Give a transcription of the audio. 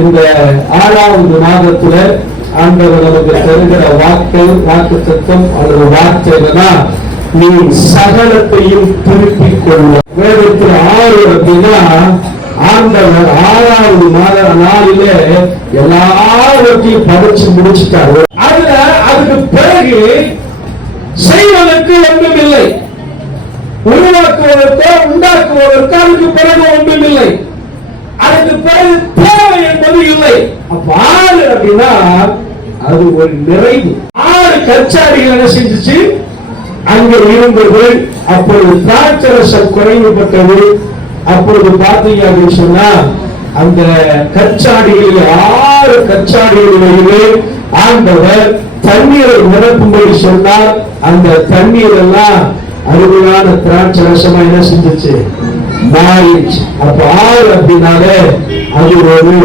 இந்த 6வது மாதத்துல ஆண்டவர் நமக்கு தருகிற வாக்கு தத்துவம் அல்லது வார்த்தை என்னன்னா, நீ சகலத்தையும் திருப்பிக் கொள்ள. வேதத்தில் 6 அப்படின்னா ஆண்டவர் 6வது மாத நாளிலே எல்லாவற்றையும் படிச்சு முடிச்சுட்டாரு. அதுக்கு பிறகு செய்வதற்கு ஒன்றும் இல்லை, உருவாக்குவதற்கோ உண்டாக்குவதற்கோ அதுக்கு பிறகு ஒன்றும் இல்லை, அதுக்கு பிறகு தேவை என்பது இல்லை. அப்ப 6 அப்படின்னா அது ஒரு நிறைவு. 6 கச்சாடிகள் என்ன செஞ்சிச்சு அங்க இருந்தது. அப்பொழுது திராட்சரசம் குறைவுபட்டது. அப்பொழுது பார்த்தீங்க அப்படின்னு சொன்னா அந்த கச்சாடிகளில் 6 கச்சாடிகளிலே ஆண்டவர் தண்ணீரை நிரப்பும்படி சொன்னார். அந்த தண்ணீர் எல்லாம் அருமையான திராட்சரசமா என்ன செஞ்சிச்சு மாறிடுச்சு. அப்ப 6 அப்படின்னாலே அது ஒரு